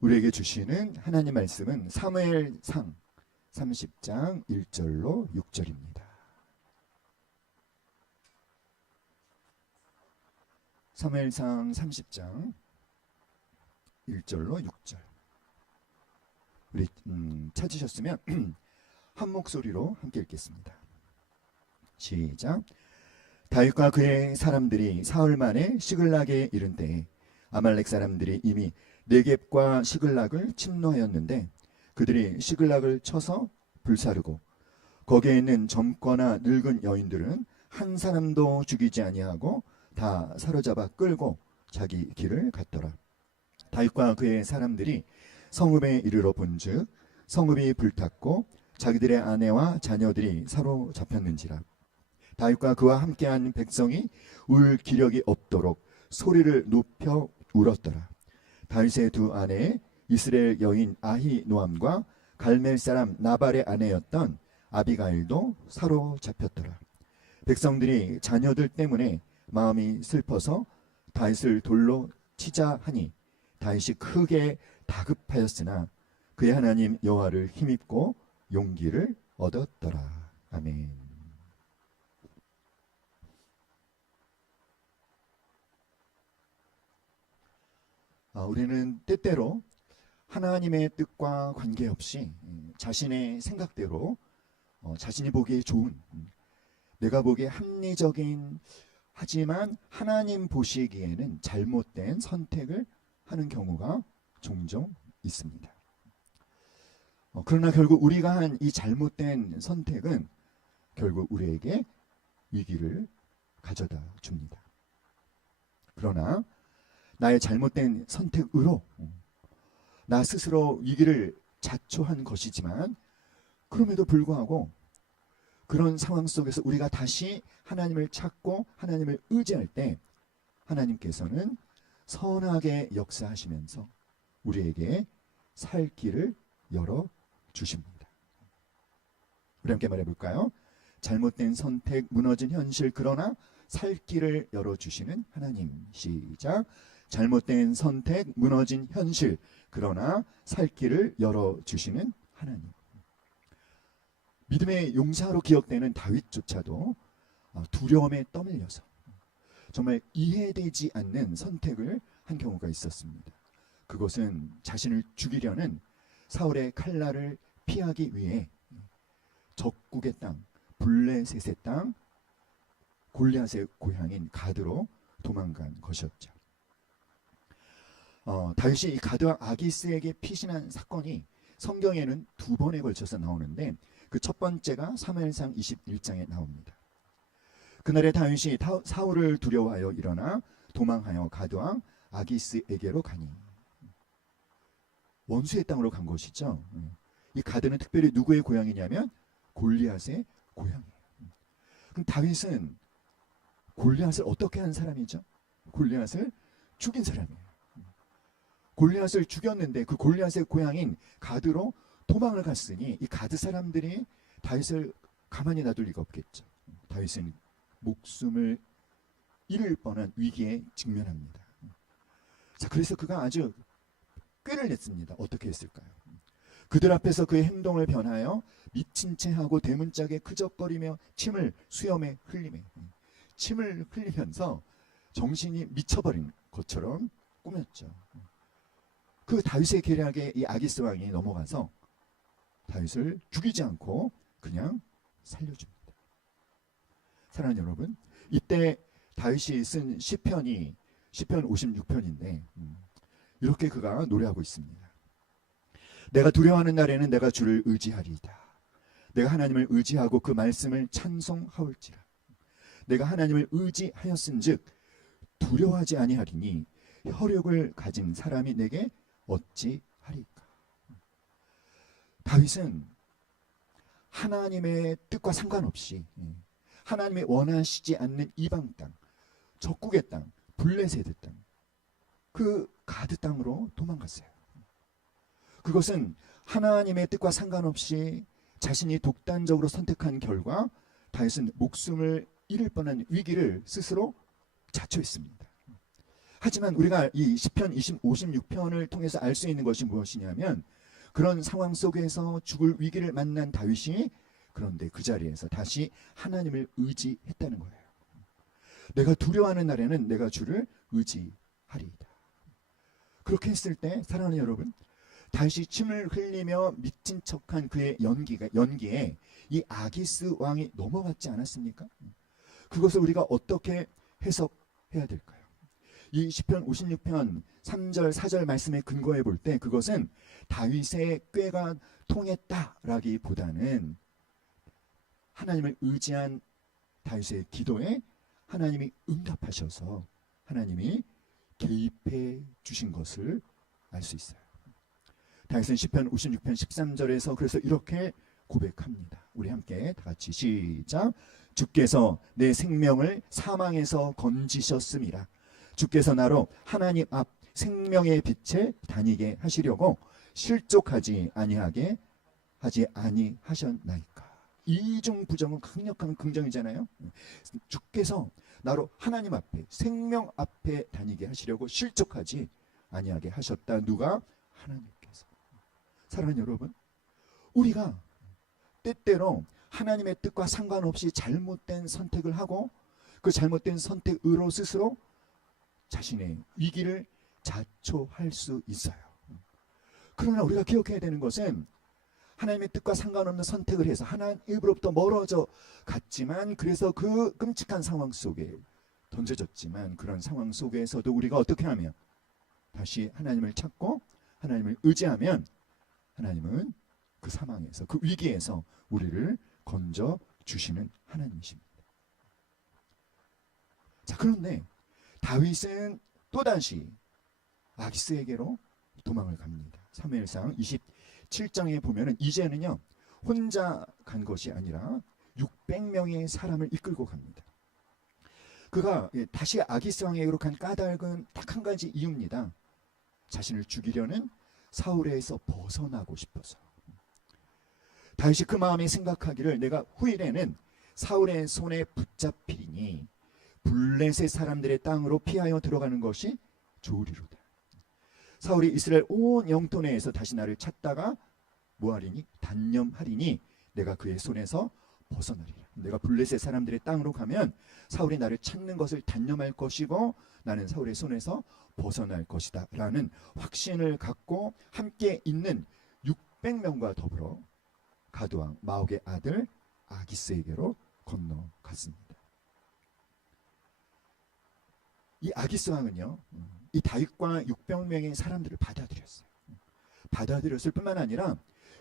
우리에게 주시는 하나님 말씀은 사무엘상 30장 1절로 6절입니다. 사무엘상 30장 1절로 6절. 우리 찾으셨으면 한 목소리로 함께 읽겠습니다. 시작. 다윗과 그의 사람들이 사흘 만에 시글락에 이른 때에 아말렉 사람들이 이미 네겝과 시글락을 침노하였는데 그들이 시글락을 쳐서 불사르고 거기에 있는 젊거나 늙은 여인들은 한 사람도 죽이지 아니하고 다 사로잡아 끌고 자기 길을 갔더라. 다윗과 그의 사람들이 성읍에 이르러 본즉 성읍이 불탔고 자기들의 아내와 자녀들이 사로잡혔는지라. 다윗과 그와 함께한 백성이 울 기력이 없도록 소리를 높여 울었더라. 다윗의 두 아내 이스라엘 여인 아히노암과 갈멜 사람 나발의 아내였던 아비가일도 사로잡혔더라. 백성들이 자녀들 때문에 마음이 슬퍼서 다윗을 돌로 치자 하니 다윗이 크게 다급하였으나 그의 하나님 여호와를 힘입고 용기를 얻었더라. 아멘. 우리는 때때로 하나님의 뜻과 관계없이 자신의 생각대로 자신이 보기에 좋은, 내가 보기에 합리적인, 하지만 하나님 보시기에는 잘못된 선택을 하는 경우가 종종 있습니다. 그러나 결국 우리가 한 이 잘못된 선택은 결국 우리에게 위기를 가져다 줍니다. 그러나 나의 잘못된 선택으로 나 스스로 위기를 자초한 것이지만 그럼에도 불구하고 그런 상황 속에서 우리가 다시 하나님을 찾고 하나님을 의지할 때 하나님께서는 선하게 역사하시면서 우리에게 살 길을 열어주십니다. 우리 함께 말해볼까요? 잘못된 선택, 무너진 현실, 그러나 살 길을 열어주시는 하나님. 시작. 잘못된 선택, 무너진 현실, 그러나 살 길을 열어주시는 하나님. 믿음의 용사로 기억되는 다윗조차도 두려움에 떠밀려서 정말 이해되지 않는 선택을 한 경우가 있었습니다. 그것은 자신을 죽이려는 사울의 칼날을 피하기 위해 적국의 땅, 블레셋의 땅, 골리앗의 고향인 가드로 도망간 것이었죠. 다윗이 이 가드와 아기스에게 피신한 사건이 성경에는 두 번에 걸쳐서 나오는데 그 첫 번째가 사무엘상 21장에 나옵니다. 그날에 다윗이 사울을 두려워하여 일어나 도망하여 가드왕 아기스에게로 가니, 원수의 땅으로 간 것이죠. 이 가드는 특별히 누구의 고향이냐면 골리앗의 고향이에요. 그럼 다윗은 골리앗을 어떻게 한 사람이죠? 골리앗을 죽인 사람이에요. 골리앗을 죽였는데 그 골리앗의 고향인 가드로 도망을 갔으니 이 가드 사람들이 다윗을 가만히 놔둘 리가 없겠죠. 다윗은 목숨을 잃을 뻔한 위기에 직면합니다. 자, 그래서 그가 아주 꾀를 냈습니다. 어떻게 했을까요? 그들 앞에서 그의 행동을 변하여 미친 채 하고 대문짝에 크적거리며 침을 수염에 흘리며 침을 흘리면서 정신이 미쳐버린 것처럼 꾸몄죠. 그 다윗의 계략에 이 아기스 왕이 넘어가서 다윗을 죽이지 않고 그냥 살려줍니다. 사랑하는 여러분, 이때 다윗이 쓴 시편이 시편 56편인데 이렇게 그가 노래하고 있습니다. 내가 두려워하는 날에는 내가 주를 의지하리이다. 내가 하나님을 의지하고 그 말씀을 찬송하올지라. 내가 하나님을 의지하였은즉 두려워하지 아니하리니 혈육을 가진 사람이 내게 어찌하리까. 다윗은 하나님의 뜻과 상관없이 하나님이 원하시지 않는 이방 땅, 적국의 땅, 블레셋의 땅, 그 가드 땅으로 도망갔어요. 그것은 하나님의 뜻과 상관없이 자신이 독단적으로 선택한 결과 다윗은 목숨을 잃을 뻔한 위기를 스스로 자초했습니다. 하지만 우리가 이 시편 56편을 통해서 알 수 있는 것이 무엇이냐면 그런 상황 속에서 죽을 위기를 만난 다윗이 그런데 그 자리에서 다시 하나님을 의지했다는 거예요. 내가 두려워하는 날에는 내가 주를 의지하리이다. 그렇게 했을 때 사랑하는 여러분, 다시 침을 흘리며 미친 척한 그의 연기에 이 아기스 왕이 넘어갔지 않았습니까? 그것을 우리가 어떻게 해석해야 될까요? 이 시편 56편 3절 4절 말씀에 근거해 볼 때 그것은 다윗의 꾀가 통했다라기보다는 하나님을 의지한 다윗의 기도에 하나님이 응답하셔서 하나님이 개입해 주신 것을 알 수 있어요. 다윗은 시편 56편 13절에서 그래서 이렇게 고백합니다. 우리 함께 다 같이 시작. 주께서 내 생명을 사망에서 건지셨음이라. 주께서 나로 하나님 앞 생명의 빛에 다니게 하시려고 실족하지 아니하게 하지 아니하셨나이까. 이중 부정은 강력한 긍정이잖아요. 주께서 나로 하나님 앞에 생명 앞에 다니게 하시려고 실족하지 아니하게 하셨다. 누가? 하나님께서. 사랑하는 여러분, 우리가 때때로 하나님의 뜻과 상관없이 잘못된 선택을 하고 그 잘못된 선택으로 스스로 자신의 위기를 자초할 수 있어요. 그러나 우리가 기억해야 되는 것은 하나님의 뜻과 상관없는 선택을 해서 하나님으로부터 멀어져 갔지만 그래서 그 끔찍한 상황 속에 던져졌지만 그런 상황 속에서도 우리가 어떻게 하면 다시 하나님을 찾고 하나님을 의지하면 하나님은 그 상황에서 그 위기에서 우리를 건져 주시는 하나님이십니다. 자, 그런데 다윗은 또다시 아기스에게로 도망을 갑니다. 사무엘상 27장에 보면은 이제는요 혼자 간 것이 아니라 600명의 사람을 이끌고 갑니다. 그가 다시 아기스 왕에게로 간 까닭은 딱 한 가지 이유입니다. 자신을 죽이려는 사울에서 벗어나고 싶어서. 다윗이 그 마음에 생각하기를 내가 후일에는 사울의 손에 붙잡히리니 블레셋 사람들의 땅으로 피하여 들어가는 것이 좋으리로다. 사울이 이스라엘 온 영토 내에서 다시 나를 찾다가 뭐하리니? 단념하리니 내가 그의 손에서 벗어나리라. 내가 블레셋 사람들의 땅으로 가면 사울이 나를 찾는 것을 단념할 것이고 나는 사울의 손에서 벗어날 것이다 라는 확신을 갖고 함께 있는 600명과 더불어 가드왕 마옥의 아들 아기스에게로 건너갔습니다. 이 아기스 왕은요 이 다윗과 600명의 사람들을 받아들였어요. 받아들였을 뿐만 아니라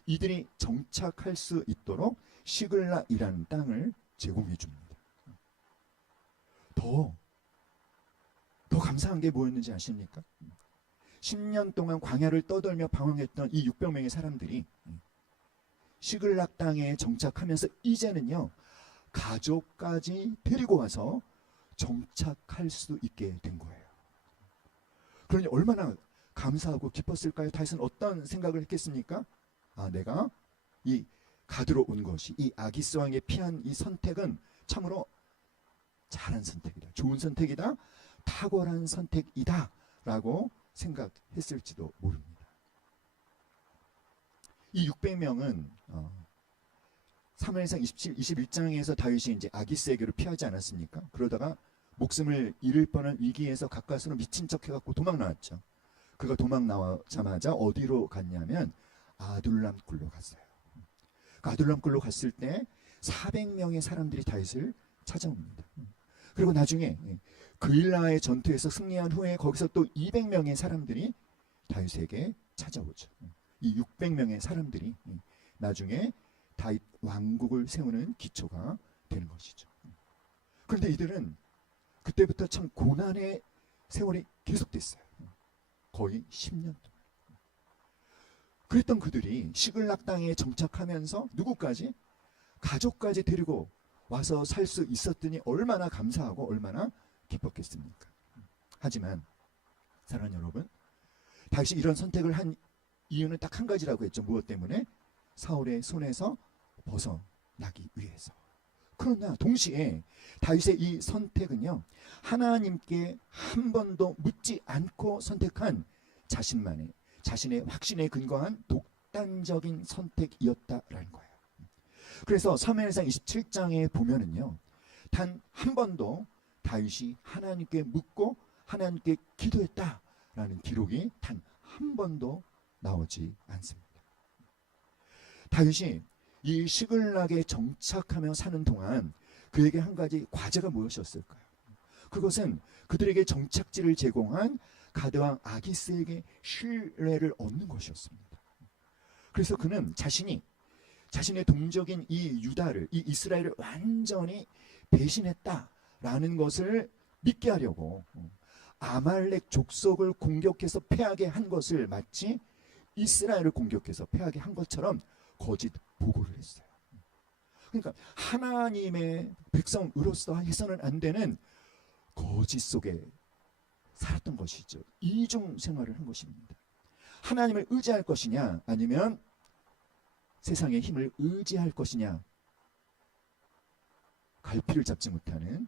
이들이 정착할 수 있도록 시글락이라는 땅을 제공해 줍니다. 더 감사한 게 뭐였는지 아십니까? 10년 동안 광야를 떠돌며 방황했던 이 600명의 사람들이 시글락 땅에 정착하면서 이제는요 가족까지 데리고 와서 정착할 수 있게 된 거예요. 그러니 얼마나 감사하고 기뻤을까요? 다윗은 어떤 생각을 했겠습니까? 아, 내가 이 가드로 온 것이 이 아기스 왕의 피한 이 선택은 참으로 잘한 선택이다. 좋은 선택이다. 탁월한 선택이다. 라고 생각했을지도 모릅니다. 이 600명은 사무엘상 21장에서 다윗이 이제 아기스에게로 피하지 않았습니까? 그러다가 목숨을 잃을 뻔한 위기에서 가까스로 미친 척 해갖고 도망 나왔죠. 그가 도망 나자마자 어디로 갔냐면 아둘람 굴로 갔어요. 아둘람 굴로 갔을 때 400명의 사람들이 다윗을 찾아옵니다. 그리고 나중에 그일라의 전투에서 승리한 후에 거기서 또 200명의 사람들이 다윗에게 찾아오죠. 이 600명의 사람들이 나중에 다윗 왕국을 세우는 기초가 되는 것이죠. 그런데 이들은 그때부터 참 고난의 세월이 계속됐어요. 거의 10년 동안. 그랬던 그들이 시글락 땅에 정착하면서 누구까지? 가족까지 데리고 와서 살 수 있었더니 얼마나 감사하고 얼마나 기뻤겠습니까? 하지만 사랑하는 여러분, 다윗이 이런 선택을 한 이유는 딱 한 가지라고 했죠. 무엇 때문에? 사울의 손에서 벗어나기 위해서. 그러나 동시에 다윗의 이 선택은요, 하나님께 한 번도 묻지 않고 선택한 자신의 확신에 근거한 독단적인 선택이었다라는 거예요. 그래서 사무엘상 27장에 보면은요, 단 한 번도 다윗이 하나님께 묻고 하나님께 기도했다라는 기록이 단 한 번도 나오지 않습니다. 다윗이 이 시글락에 정착하며 사는 동안 그에게 한 가지 과제가 무엇이었을까요? 그것은 그들에게 정착지를 제공한 가드왕 아기스에게 신뢰를 얻는 것이었습니다. 그래서 그는 자신의 동족인 이 유다를, 이 이스라엘을 완전히 배신했다라는 것을 믿게 하려고 아말렉 족속을 공격해서 패하게 한 것을 마치 이스라엘을 공격해서 패하게 한 것처럼 거짓 보고를 했어요. 그러니까 하나님의 백성으로서 해서는 안 되는 거짓 속에 살았던 것이죠. 이중 생활을 한 것입니다. 하나님을 의지할 것이냐 아니면 세상의 힘을 의지할 것이냐, 갈피를 잡지 못하는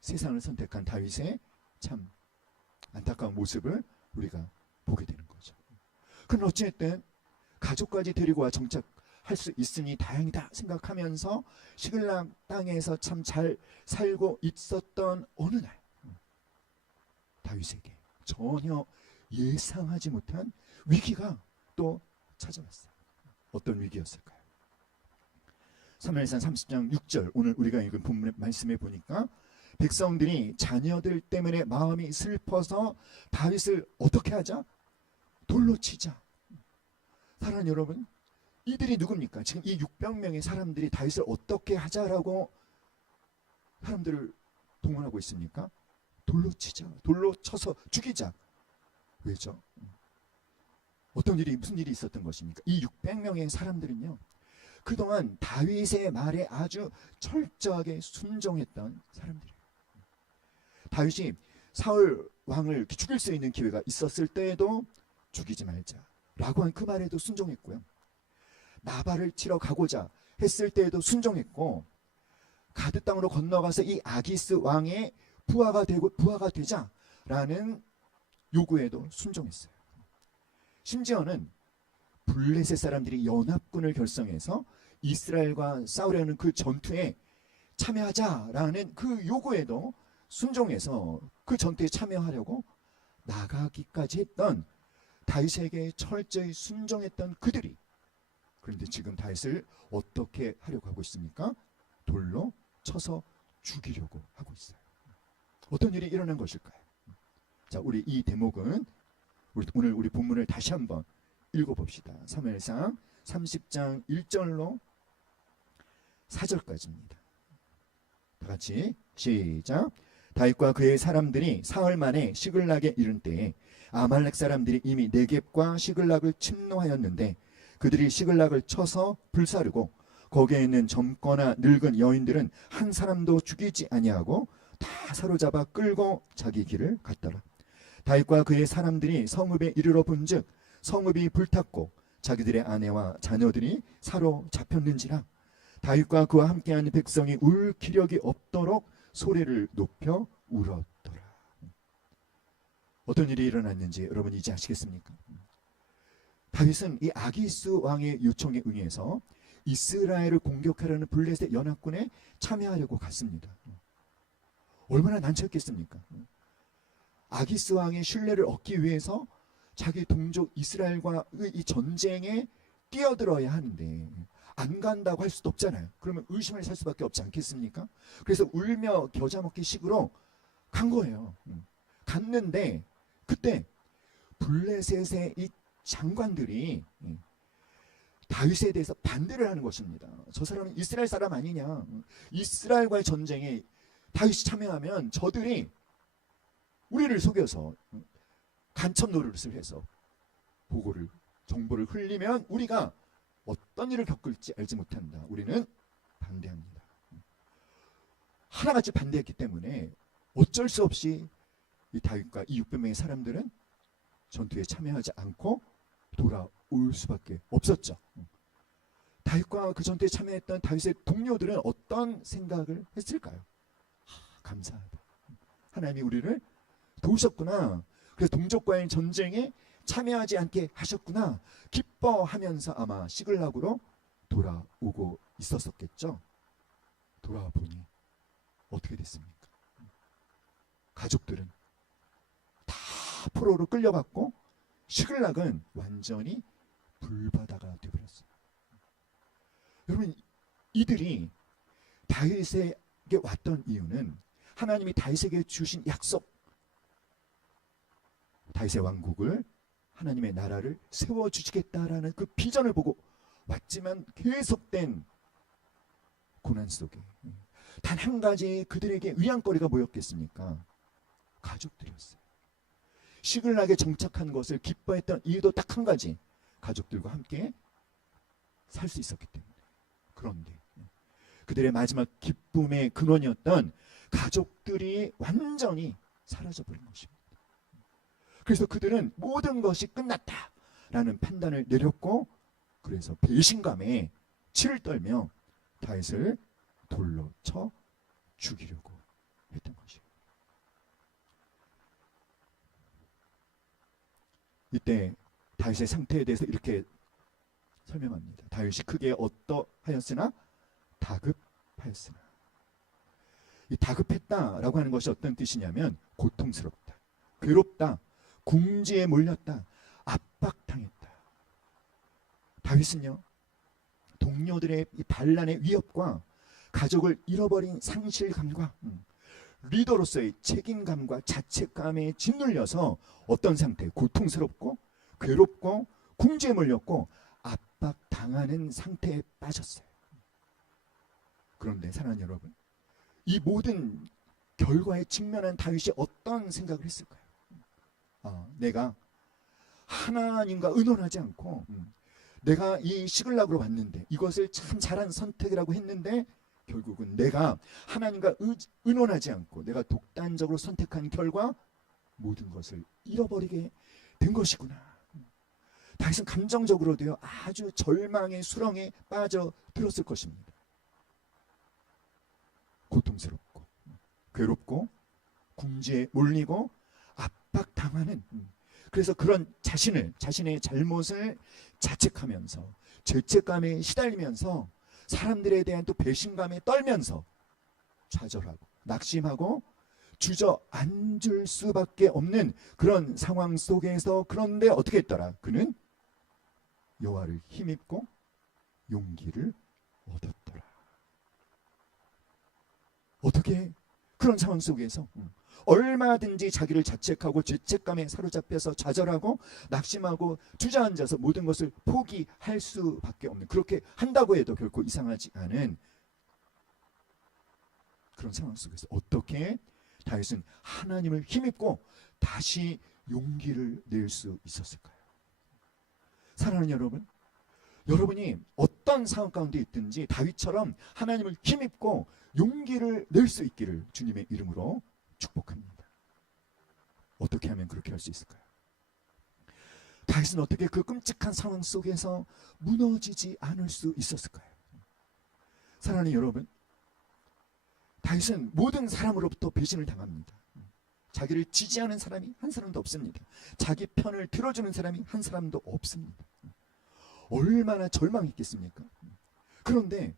세상을 선택한 다윗의 참 안타까운 모습을 우리가 보게 되는 거죠. 그는 어찌됐든 가족까지 데리고 와 정착할 수 있으니 다행이다 생각하면서 시글락 땅에서 참 잘 살고 있었던 어느 날, 다윗에게 전혀 예상하지 못한 위기가 또 찾아왔어요. 어떤 위기였을까요? 사무엘상 30장 6절, 오늘 우리가 읽은 본문의 말씀에 보니까 백성들이 자녀들 때문에 마음이 슬퍼서 다윗을 어떻게 하자? 돌로 치자. 사랑하는 여러분, 이들이 누굽니까? 지금 이 600명의 사람들이 다윗을 어떻게 하자라고 사람들을 동원하고 있습니까? 돌로 치자. 돌로 쳐서 죽이자. 왜죠? 무슨 일이 있었던 것입니까? 이 600명의 사람들은요, 그동안 다윗의 말에 아주 철저하게 순종했던 사람들이에요. 다윗이 사울 왕을 죽일 수 있는 기회가 있었을 때에도 죽이지 말자라고 한 그 말에도 순종했고요. 나발을 치러 가고자 했을 때에도 순종했고, 가드 땅으로 건너가서 이 아기스 왕의 부하가 되자라는 요구에도 순종했어요. 심지어는 블레셋 사람들이 연합군을 결성해서 이스라엘과 싸우려는 그 전투에 참여하자라는 그 요구에도 순종해서 그 전투에 참여하려고 나가기까지 했던 다윗에게 철저히 순종했던 그들이, 그런데 지금 다윗을 어떻게 하려고 하고 있습니까? 돌로 쳐서 죽이려고 하고 있어요. 어떤 일이 일어난 것일까요? 자, 우리 이 대목은 오늘 우리 본문을 다시 한번 읽어봅시다. 사무엘상 30장 1절로 4절까지입니다. 다 같이 시작. 다윗과 그의 사람들이 사흘 만에 시글락에 이른 때에 아말렉 사람들이 이미 네겝과 시글락을 침노하였는데 그들이 시글락을 쳐서 불사르고 거기에 있는 젊거나 늙은 여인들은 한 사람도 죽이지 아니하고 다 사로잡아 끌고 자기 길을 갔더라. 다윗과 그의 사람들이 성읍에 이르러 본즉 성읍이 불탔고 자기들의 아내와 자녀들이 사로잡혔는지라. 다윗과 그와 함께하는 백성이 울 기력이 없도록 소리를 높여 울었더라. 어떤 일이 일어났는지 여러분 이제 아시겠습니까? 다윗은 이 아기스 왕의 요청에 응해서 이스라엘을 공격하려는 블레셋 연합군에 참여하려고 갔습니다. 얼마나 난처했겠습니까? 아기스 왕의 신뢰를 얻기 위해서 자기 동족 이스라엘과의 이 전쟁에 뛰어들어야 하는데 안 간다고 할 수도 없잖아요. 그러면 의심을 살 수밖에 없지 않겠습니까? 그래서 울며 겨자 먹기 식으로 간 거예요. 갔는데 그때 블레셋의 이 장관들이 다윗에 대해서 반대를 하는 것입니다. 저 사람은 이스라엘 사람 아니냐. 이스라엘과의 전쟁에 다윗이 참여하면 저들이 우리를 속여서 간첩 노릇을 해서 정보를 흘리면 우리가 어떤 일을 겪을지 알지 못한다. 우리는 반대합니다. 하나같이 반대했기 때문에 어쩔 수 없이 이 다윗과 이 600명의 사람들은 전투에 참여하지 않고 돌아올 수밖에 없었죠. 다윗과 그 전투에 참여했던 다윗의 동료들은 어떤 생각을 했을까요? 감사하다. 하나님이 우리를 도우셨구나. 그래서 동족과의 전쟁에 참여하지 않게 하셨구나. 기뻐하면서 아마 시글락으로 돌아오고 있었겠죠. 돌아와 보니 어떻게 됐습니까? 가족들은 다 포로로 끌려갔고 시글락은 완전히 불바다가 되어버렸어요. 여러분, 이들이 다윗에게 왔던 이유는 하나님이 다윗에게 주신 약속, 다윗의 왕국을, 하나님의 나라를 세워주시겠다라는 그 비전을 보고 왔지만 계속된 고난 속에 단 한 가지 그들에게 위안거리가 뭐였겠습니까? 가족들이었어요. 시글락에 정착한 것을 기뻐했던 이유도 딱 한 가지, 가족들과 함께 살 수 있었기 때문에. 그런데 그들의 마지막 기쁨의 근원이었던 가족들이 완전히 사라져버린 것입니다. 그래서 그들은 모든 것이 끝났다라는 판단을 내렸고, 그래서 배신감에 치를 떨며 다윗을 돌로 쳐 죽이려고 했던 것이에요. 이때 다윗의 상태에 대해서 이렇게 설명합니다. 다윗이 크게 어떠하였으나 다급하였으나. 이 다급했다라고 하는 것이 어떤 뜻이냐면 고통스럽다, 괴롭다, 궁지에 몰렸다, 압박당했다. 다윗은요, 동료들의 이 반란의 위협과 가족을 잃어버린 상실감과 리더로서의 책임감과 자책감에 짓눌려서 어떤 상태, 고통스럽고 괴롭고 궁지에 몰렸고 압박당하는 상태에 빠졌어요. 그런데 사랑하는 여러분, 이 모든 결과에 직면한 다윗이 어떤 생각을 했을까요? 내가 하나님과 의논하지 않고 내가 이 시글락으로 왔는데, 이것을 참 잘한 선택이라고 했는데 결국은 내가 하나님과 의논하지 않고 내가 독단적으로 선택한 결과 모든 것을 잃어버리게 된 것이구나. 다윗은 감정적으로도요, 아주 절망의 수렁에 빠져들었을 것입니다. 고통스럽고 괴롭고 궁지에 몰리고 압박당하는, 그래서 그런 자신의 잘못을 자책하면서 죄책감에 시달리면서 사람들에 대한 또 배신감에 떨면서 좌절하고 낙심하고 주저앉을 수밖에 없는 그런 상황 속에서, 그런데 어떻게 했더라? 그는 여호와를 힘입고 용기를 얻었더라. 어떻게 그런 상황 속에서 얼마든지 자기를 자책하고 죄책감에 사로잡혀서 좌절하고 낙심하고 주저앉아서 모든 것을 포기할 수밖에 없는, 그렇게 한다고 해도 결코 이상하지 않은 그런 상황 속에서 어떻게 다윗은 하나님을 힘입고 다시 용기를 낼 수 있었을까요? 사랑하는 여러분, 여러분이 어떤 상황 가운데 있든지 다윗처럼 하나님을 힘입고 용기를 낼 수 있기를 주님의 이름으로 축복합니다. 어떻게 하면 그렇게 할 수 있을까요? 다윗은 어떻게 그 끔찍한 상황 속에서 무너지지 않을 수 있었을까요? 사랑하는 여러분, 다윗은 모든 사람으로부터 배신을 당합니다. 자기를 지지하는 사람이 한 사람도 없습니다. 자기 편을 들어주는 사람이 한 사람도 없습니다. 얼마나 절망했겠습니까? 그런데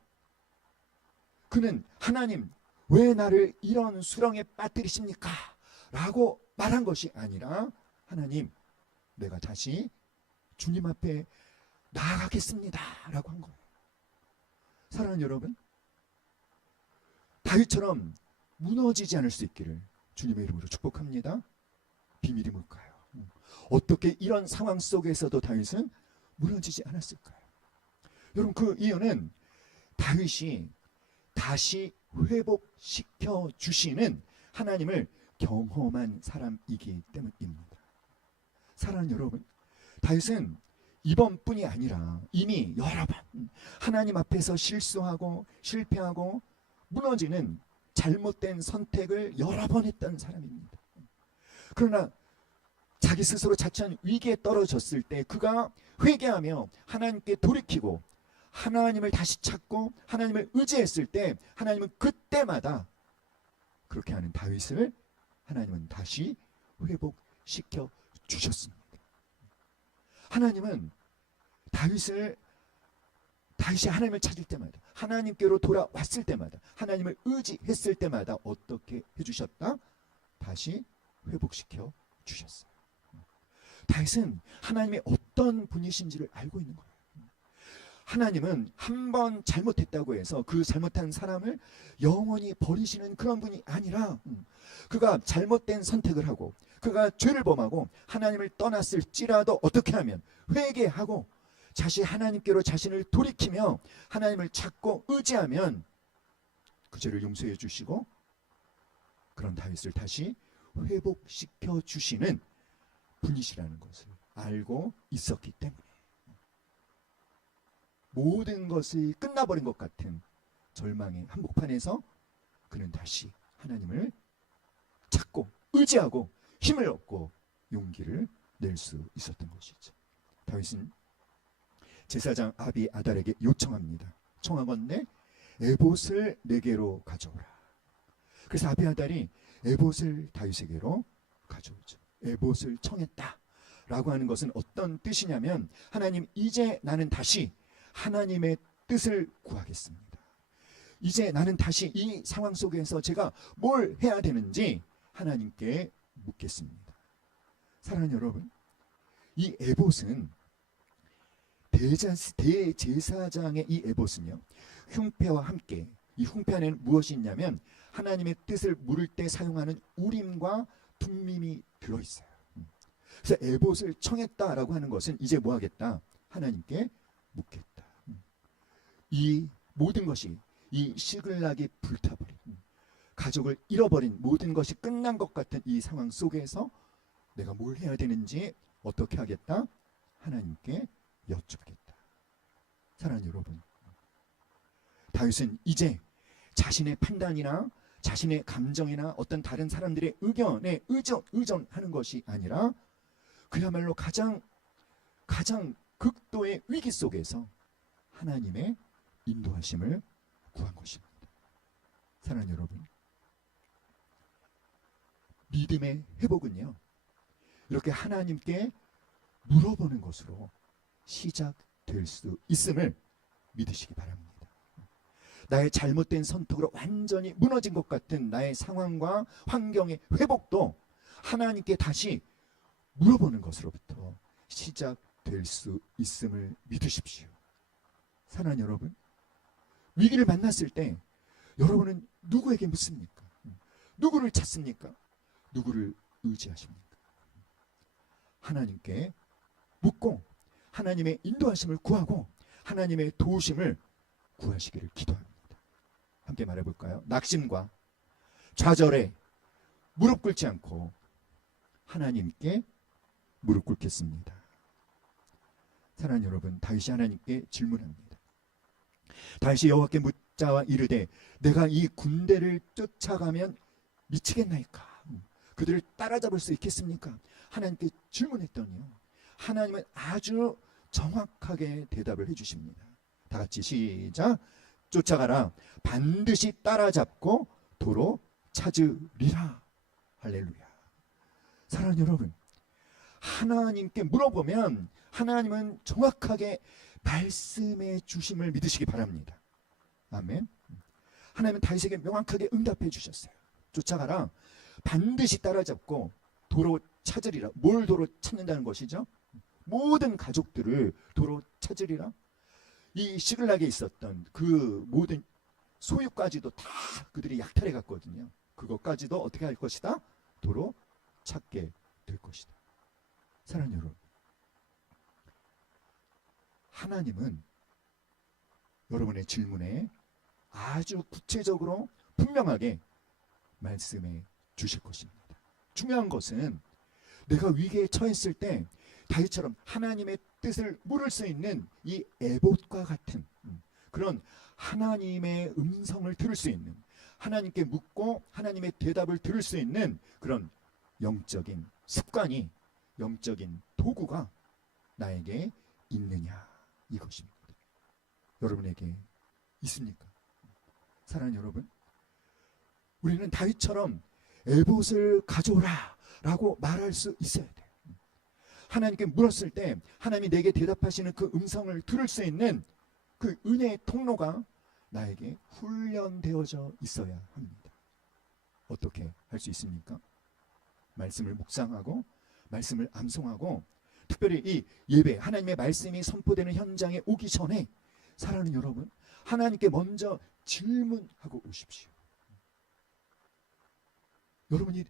그는 하나님, 왜 나를 이런 수렁에 빠뜨리십니까? 라고 말한 것이 아니라, 하나님, 내가 다시 주님 앞에 나아가겠습니다 라고 한 거예요. 사랑하는 여러분, 다윗처럼 무너지지 않을 수 있기를 주님의 이름으로 축복합니다. 비밀이 뭘까요? 어떻게 이런 상황 속에서도 다윗은 무너지지 않았을까요? 여러분, 그 이유는 다윗이 다시 회복시켜 주시는 하나님을 경험한 사람이기 때문입니다. 사랑하는 여러분, 다윗은 이번뿐이 아니라 이미 여러 번 하나님 앞에서 실수하고 실패하고 무너지는 잘못된 선택을 여러 번 했던 사람입니다. 그러나 자기 스스로 자처한 위기에 떨어졌을 때 그가 회개하며 하나님께 돌이키고 하나님을 다시 찾고 하나님을 의지했을 때 하나님은 그때마다 그렇게 하는 다윗을 하나님은 다시 회복시켜 주셨습니다. 하나님은 다윗이 하나님을 찾을 때마다, 하나님께로 돌아왔을 때마다, 하나님을 의지했을 때마다 어떻게 해주셨다? 다시 회복시켜 주셨어요. 다윗은 하나님의 어떤 분이신지를 알고 있는 거예요. 하나님은 한 번 잘못했다고 해서 그 잘못한 사람을 영원히 버리시는 그런 분이 아니라, 그가 잘못된 선택을 하고 그가 죄를 범하고 하나님을 떠났을지라도 어떻게 하면 회개하고 다시 하나님께로 자신을 돌이키며 하나님을 찾고 의지하면 그 죄를 용서해 주시고 그런 다윗을 다시 회복시켜 주시는 분이시라는 것을 알고 있었기 때문에 모든 것이 끝나버린 것 같은 절망의 한복판에서 그는 다시 하나님을 찾고 의지하고 힘을 얻고 용기를 낼 수 있었던 것이죠. 다윗은 제사장 아비아달에게 요청합니다. 청하건대 에봇을 내게로 가져오라. 그래서 아비아달이 에봇을 다윗에게로 가져오죠. 에봇을 청했다라고 하는 것은 어떤 뜻이냐면, 하나님, 이제 나는 다시 하나님의 뜻을 구하겠습니다. 이제 나는 다시 이 상황 속에서 제가 뭘 해야 되는지 하나님께 묻겠습니다. 사랑하는 여러분, 이 에봇은 대제사장의 이 에봇은요, 흉패와 함께, 이 흉패 안에는 무엇이 있냐면 하나님의 뜻을 물을 때 사용하는 우림과 툼밈이 들어있어요. 그래서 에봇을 청했다라고 하는 것은 이제 뭐 하겠다? 하나님께 묻겠다. 이 모든 것이, 이 시글락이 불타버린, 가족을 잃어버린, 모든 것이 끝난 것 같은 이 상황 속에서 내가 뭘 해야 되는지 어떻게 하겠다? 하나님께 여쭙겠다. 사랑하는 여러분, 다윗은 이제 자신의 판단이나 자신의 감정이나 어떤 다른 사람들의 의견에 의존하는 것이 아니라 그야말로 가장 극도의 위기 속에서 하나님의 인도하심을 구한 것입니다. 사랑하는 여러분, 믿음의 회복은요, 이렇게 하나님께 물어보는 것으로 시작될 수 있음을 믿으시기 바랍니다. 나의 잘못된 선택으로 완전히 무너진 것 같은 나의 상황과 환경의 회복도 하나님께 다시 물어보는 것으로부터 시작될 수 있음을 믿으십시오. 사랑하는 여러분, 위기를 만났을 때 여러분은 누구에게 묻습니까? 누구를 찾습니까? 누구를 의지하십니까? 하나님께 묻고 하나님의 인도하심을 구하고 하나님의 도우심을 구하시기를 기도합니다. 함께 말해볼까요? 낙심과 좌절에 무릎 꿇지 않고 하나님께 무릎 꿇겠습니다. 사랑하는 여러분, 다윗이 하나님께 질문합니다. 다윗이 여호와께 묻자와 이르되 내가 이 군대를 쫓아가면 미치겠나이까? 그들을 따라잡을 수 있겠습니까? 하나님께 질문했더니요, 하나님은 아주 정확하게 대답을 해주십니다. 다 같이 시작. 쫓아가라. 반드시 따라잡고 도로 찾으리라. 할렐루야. 사랑하는 여러분, 하나님께 물어보면 하나님은 정확하게 말씀해 주심을 믿으시기 바랍니다. 아멘. 하나님은 다윗에게 명확하게 응답해 주셨어요. 쫓아가라. 반드시 따라잡고 도로 찾으리라. 뭘 도로 찾는다는 것이죠? 모든 가족들을 도로 찾으리라. 이 시글락에 있었던 그 모든 소유까지도 다 그들이 약탈해 갔거든요. 그것까지도 어떻게 할 것이다? 도로 찾게 될 것이다. 사랑하는 여러분, 하나님은 여러분의 질문에 아주 구체적으로 분명하게 말씀해 주실 것입니다. 중요한 것은 내가 위기에 처했을 때 다윗처럼 하나님의 뜻을 물을 수 있는 이 에봇과 같은 그런 하나님의 음성을 들을 수 있는, 하나님께 묻고 하나님의 대답을 들을 수 있는 그런 영적인 습관이, 영적인 도구가 나에게 있느냐, 이것입니다. 여러분에게 있습니까? 사랑하는 여러분, 우리는 다윗처럼 에봇을 가져오라 라고 말할 수 있어야 돼요. 하나님께 물었을 때 하나님이 내게 대답하시는 그 음성을 들을 수 있는 그 은혜의 통로가 나에게 훈련되어져 있어야 합니다. 어떻게 할 수 있습니까? 말씀을 묵상하고 말씀을 암송하고, 특별히 이 예배, 하나님의 말씀이 선포되는 현장에 오기 전에 사랑하는 여러분, 하나님께 먼저 질문하고 오십시오. 여러분이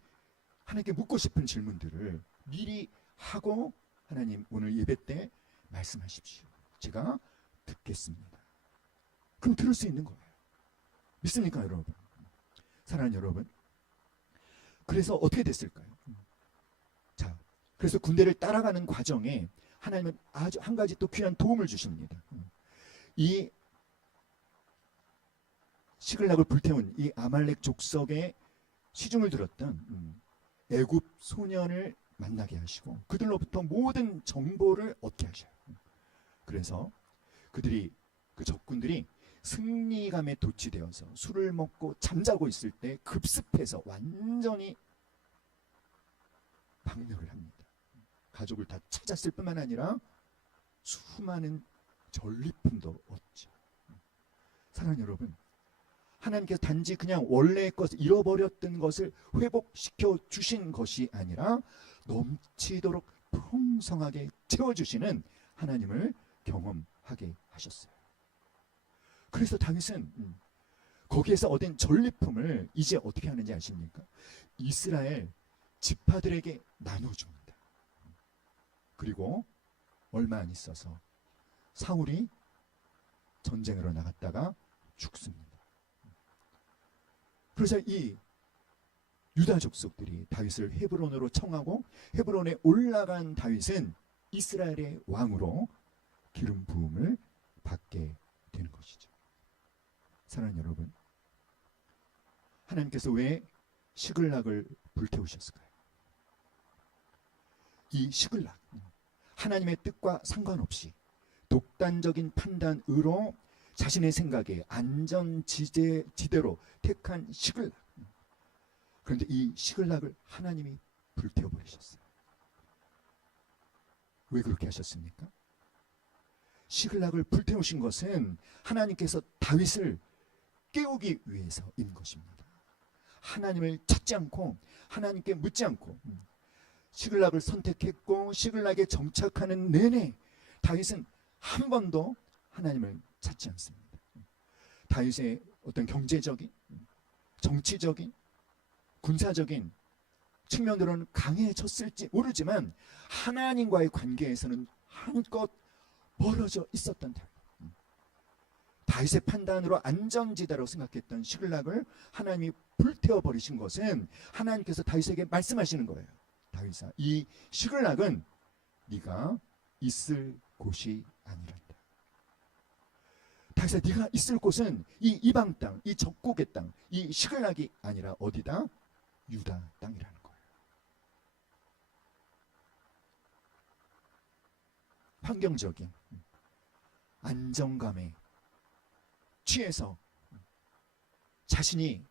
하나님께 묻고 싶은 질문들을 미리 하고 하나님 오늘 예배 때 말씀하십시오. 제가 듣겠습니다. 그럼 들을 수 있는 거예요. 믿습니까 여러분? 사랑하는 여러분, 그래서 어떻게 됐을까요? 자, 그래서 군대를 따라가는 과정에 하나님은 아주 한 가지 또 귀한 도움을 주십니다. 이 시글락을 불태운 이 아말렉 족속의 시중을 들었던 애굽 소년을 만나게 하시고 그들로부터 모든 정보를 얻게 하셔요. 그래서 그들이, 그 적군들이 승리감에 도취되어서 술을 먹고 잠자고 있을 때 급습해서 완전히 박멸을 합니다. 가족을 다 찾았을 뿐만 아니라 수많은 전리품도 얻죠. 사랑하는 여러분, 하나님께서 단지 그냥 원래의 것을, 잃어버렸던 것을 회복시켜 주신 것이 아니라 넘치도록 풍성하게 채워주시는 하나님을 경험하게 하셨어요. 그래서 다윗은 거기에서 얻은 전리품을 이제 어떻게 하는지 아십니까? 이스라엘 지파들에게 나눠줍니다. 그리고 얼마 안 있어서 사울이 전쟁으로 나갔다가 죽습니다. 그래서 이 유다 족속들이 다윗을 헤브론으로 청하고 헤브론에 올라간 다윗은 이스라엘의 왕으로 기름 부음을 받게 되는 것이죠. 사랑하는 여러분, 하나님께서 왜 시글락을 불태우셨을까요? 이 시글락, 하나님의 뜻과 상관없이 독단적인 판단으로 자신의 생각에 안전지대로 택한 시글락. 그런데 이 시글락을 하나님이 불태워버리셨어요. 왜 그렇게 하셨습니까? 시글락을 불태우신 것은 하나님께서 다윗을 깨우기 위해서인 것입니다. 하나님을 찾지 않고 하나님께 묻지 않고 시글락을 선택했고 시글락에 정착하는 내내 다윗은 한 번도 하나님을 찾지 않습니다. 다윗의 어떤 경제적인, 정치적인, 군사적인 측면으로는 강해졌을지 모르지만 하나님과의 관계에서는 한껏 멀어져 있었던 다윗의 판단으로 안전지대로 생각했던 시글락을 하나님이 불태워버리신 것은 하나님께서 다윗에게 말씀하시는 거예요. 다윗아, 이 시글락은 네가 있을 곳이 아니란다. 다윗아, 네가 있을 곳은 이 이방 땅, 이 적국의 땅, 이 시글락이 아니라 어디다? 유다 땅이라는 거예요. 환경적인 안정감에 취해서 자신이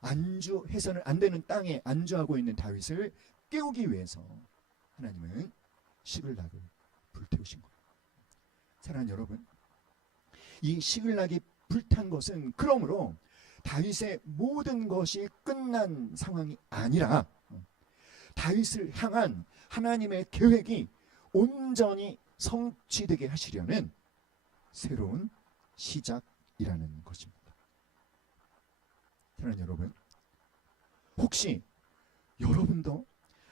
안주해서는 안 되는 땅에 안주하고 있는 다윗을 깨우기 위해서 하나님은 시글락을 불태우신 거예요. 사랑하는 여러분, 이 시글락이 불탄 것은 그러므로 다윗의 모든 것이 끝난 상황이 아니라 다윗을 향한 하나님의 계획이 온전히 성취되게 하시려는 새로운 시작이라는 것입니다. 사랑하는 여러분, 혹시 여러분도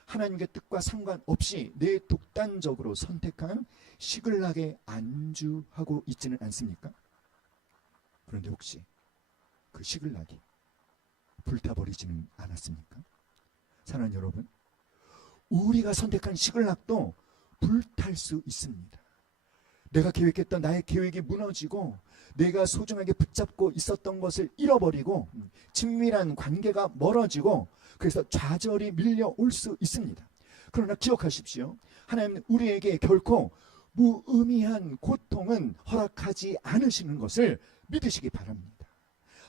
하나님의 뜻과 상관없이 내 독단적으로 선택한 시글락에 안주하고 있지는 않습니까? 그런데 혹시 그 시글락이 불타버리지는 않았습니까? 사랑하는 여러분, 우리가 선택한 시글락도 불탈 수 있습니다. 내가 계획했던 나의 계획이 무너지고 내가 소중하게 붙잡고 있었던 것을 잃어버리고 친밀한 관계가 멀어지고 그래서 좌절이 밀려올 수 있습니다. 그러나 기억하십시오. 하나님은 우리에게 결코 무의미한 고통은 허락하지 않으시는 것을 믿으시기 바랍니다.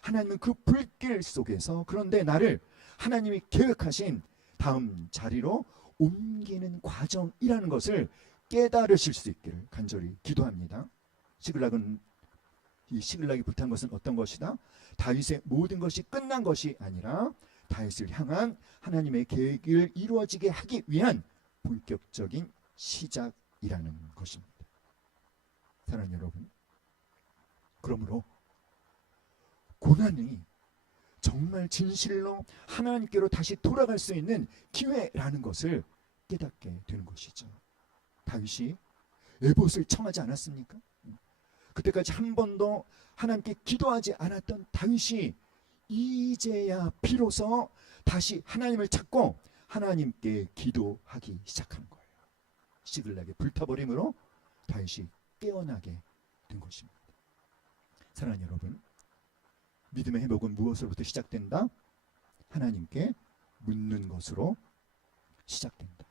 하나님은 그 불길 속에서 그런데 나를 하나님이 계획하신 다음 자리로 옮기는 과정이라는 것을 깨달으실 수 있기를 간절히 기도합니다. 이 시글락이 불탄 것은 어떤 것이다? 다윗의 모든 것이 끝난 것이 아니라 다윗을 향한 하나님의 계획을 이루어지게 하기 위한 본격적인 시작이라는 것입니다. 사랑하는 여러분, 그러므로 고난이 정말 진실로 하나님께로 다시 돌아갈 수 있는 기회라는 것을 깨닫게 되는 것이죠. 다윗이 에봇을 청하지 않았습니까? 그때까지 한 번도 하나님께 기도하지 않았던 다윗이 이제야 비로소 다시 하나님을 찾고 하나님께 기도하기 시작한 거예요. 시글락에 불타버림으로 다윗이 깨어나게 된 것입니다. 사랑하는 여러분, 믿음의 회복은 무엇으로부터 시작된다? 하나님께 묻는 것으로 시작된다.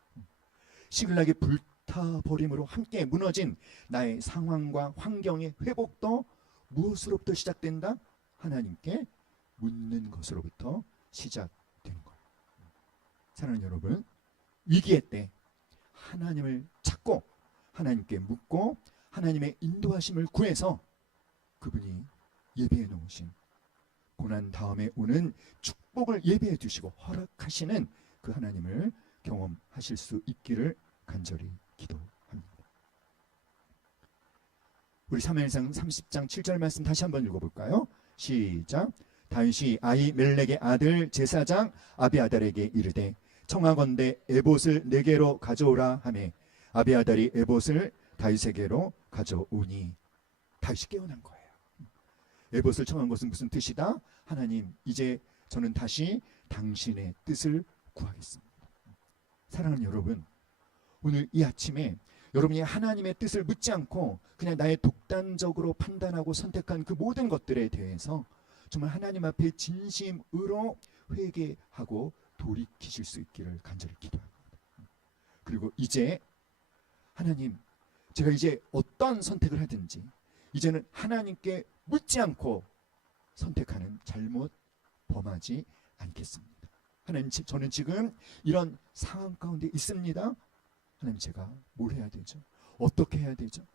시글락의 불타버림으로 함께 무너진 나의 상황과 환경의 회복도 무엇으로부터 시작된다? 하나님께 묻는 것으로부터 시작되는 거예요. 사랑하는 여러분, 위기의 때 하나님을 찾고 하나님께 묻고 하나님의 인도하심을 구해서 그분이 예비해 놓으신 고난 다음에 오는 축복을 예비해 두시고 허락하시는 그 하나님을 경험하실 수 있기를 간절히 기도합니다. 우리 사무엘상 30장 7절 말씀 다시 한번 읽어볼까요? 시작. 다윗이 아히멜렉의 아들 제사장 아비아달에게 이르되 청하건대 에봇을 내게로 가져오라 하매 아비아달이 에봇을 다윗에게로 가져오니 다윗이 깨어난 거예요. 에봇을 청한 것은 무슨 뜻이다? 하나님, 이제 저는 다시 당신의 뜻을 구하겠습니다. 사랑하는 여러분, 오늘 이 아침에 여러분이 하나님의 뜻을 묻지 않고 그냥 나의 독단적으로 판단하고 선택한 그 모든 것들에 대해서 정말 하나님 앞에 진심으로 회개하고 돌이키실 수 있기를 간절히 기도합니다. 그리고 이제 하나님, 제가 이제 어떤 선택을 하든지 이제는 하나님께 묻지 않고 선택하는 잘못 범하지 않겠습니다. 하나님, 저는 지금 이런 상황 가운데 있습니다. 하나님, 제가 뭘 해야 되죠? 어떻게 해야 되죠?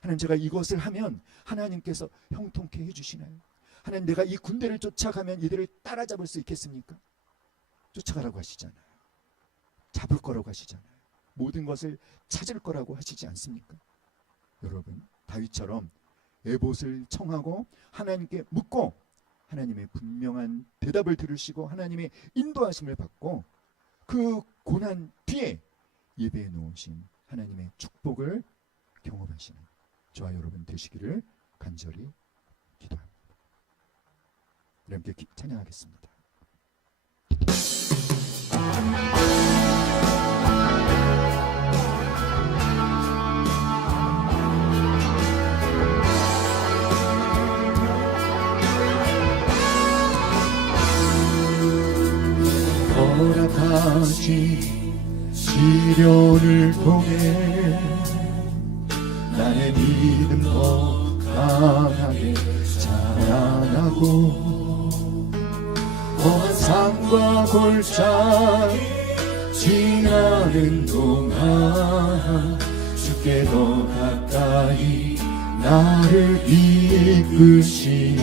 하나님, 제가 이것을 하면 하나님께서 형통케 해주시나요? 하나님, 내가 이 군대를 쫓아가면 이들을 따라잡을 수 있겠습니까? 쫓아가라고 하시잖아요. 잡을 거라고 하시잖아요. 모든 것을 찾을 거라고 하시지 않습니까? 여러분, 다윗처럼 에봇을 청하고 하나님께 묻고 하나님의 분명한 대답을 들으시고 하나님의 인도하심을 받고 그 고난 뒤에 예배해 놓으신 하나님의 축복을 경험하시는 저와 여러분 되시기를 간절히 기도합니다. 함께 찬양하겠습니다. 허락하신 시련을 통해 나의 믿음도 강하게 자라나고 험한 산과 골짜 지나는 동안 주께 더 가까이 나를 이끄시네.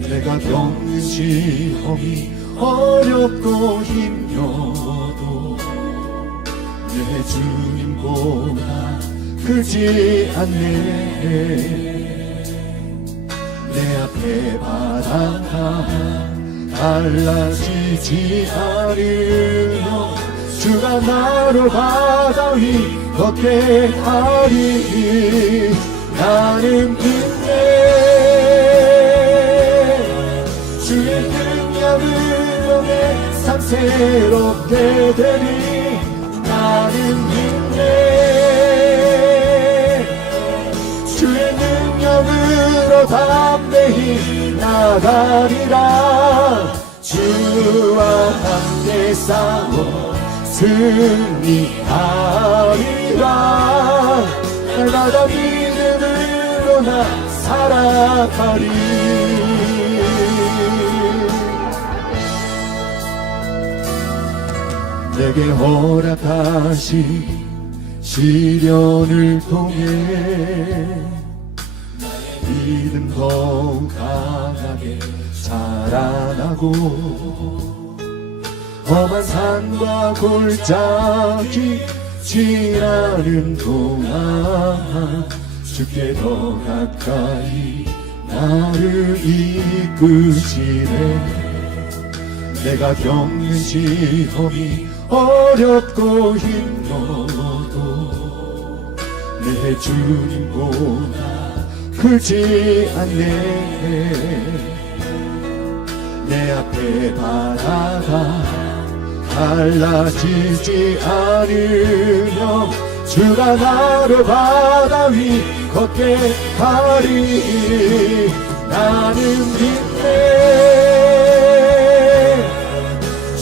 내가 겪는 시험이 어렵고 힘겨도 내 주님보다 크지 않네. 내 앞에 바다가 달라지지 않으며 주가 나를 바다 위 걷게 하리니 나는 믿네. 주의 능력으로 내 삶 새롭게 되리. 나는 믿네. 주의 능력으로 담대히 나가리라. 주와 함께 싸워 승리하리라. 날마다 믿음으로 나 살아가리. 내게 허락하신 시련을 통해 믿음 더욱 강하게 자라나고 험한 산과 골짜기 지나는 동안 주께 더 가까이 나를 이끄시네. 내가 겪는 시험이 어렵고 힘들어도 내 주님보다 크지 않네. 내 앞에 바다가 갈라지지 않으며 주가 나를 바다 위 걷게 하리. 나는 믿네.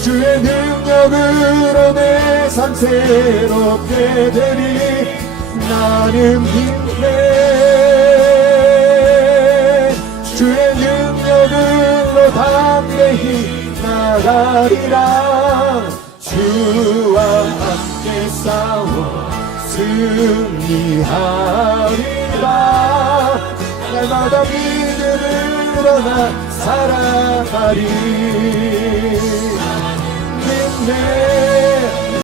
주의 능력으로 내 삶 새롭게 되리. 나는 믿네. 주의 능력으로 담대히 나가리라. 주와 함께 싸워 승리하리라. 날마다 믿음으로 나 살아가리. 믿네.